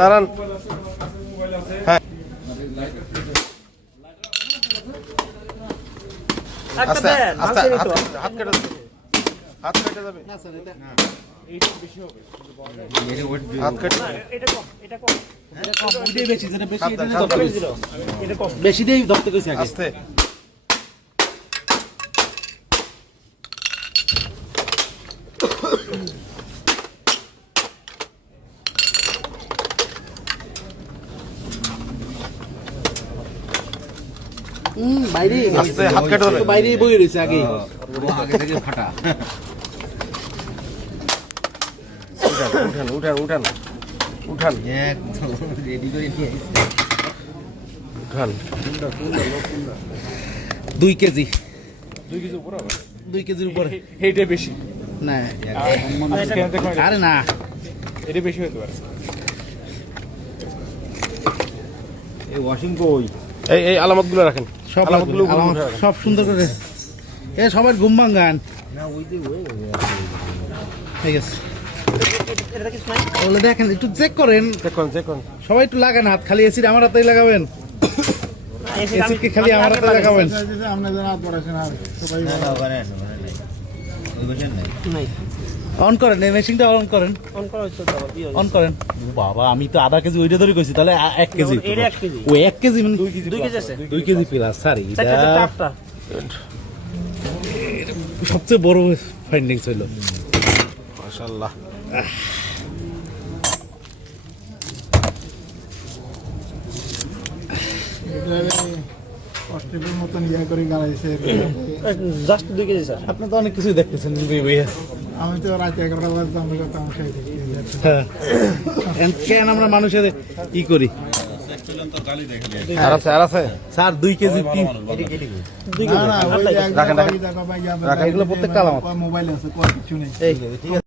দাঁড়ান। হ্যাঁ আস্তে আস্তে হাত কেটে যাবে, হাত কেটে যাবে, হাত কেটে বেশি দিয়ে ধরতে গেছি আস্তে। বাইরে আস্তে হাত কেটে যাবে, বাইরে বই রয়েছে আগে থেকে ফাটা। উঠান উঠান উঠান উঠান রেডি করে নিয়ে উঠান। 2 কেজি 2 কেজি উপরে হবে, 2 কেজির উপরে। এইটা বেশি না আরে না, এটা বেশি হতে পারে। এই ওয়াশিং কই, এই এই আলামতগুলো রাখেন, সব আলামতগুলো সব সুন্দর করে এ সবার ঘুম ভাঙান। ঠিক আছে ওগুলো দেখেন, একটু চেক করেন, দেখুন দেখুন সবাই একটু লাগান হাত, খালি এসিড আমার হাতেই লাগাবেন, এসিড কি খালি আমার হাতে লাগাবেন। অন করেন, এই মেশিনটা অন করেন, অন করেন। বাবা আমি তো আধা কেজি ওইটা ধরে কইছি, তাহলে 1 কেজি, ও 1 কেজি মানে 2 কেজি প্লাস। স্যার এটা সবচেয়ে বড় ফাইন্ডিংস হইল, মাশাআল্লাহ। Just 2 KG sir. আপনি তো অনেক কিছু দেখতেছেন ভাইয়া। আমি তো রাত 11টা বাজে আমরা তামাশাই দেখি। কেন আমরা মানুষের ই করি। আর আছে আর আছে স্যার 2 কেজি 3 না না ওই যে রাখেন, একদম রাখেন। দেখো ভাই এগুলো প্রত্যেকটা আলামত। মোবাইল আছে, কোনো কিছু নেই। এই ঠিক আছে।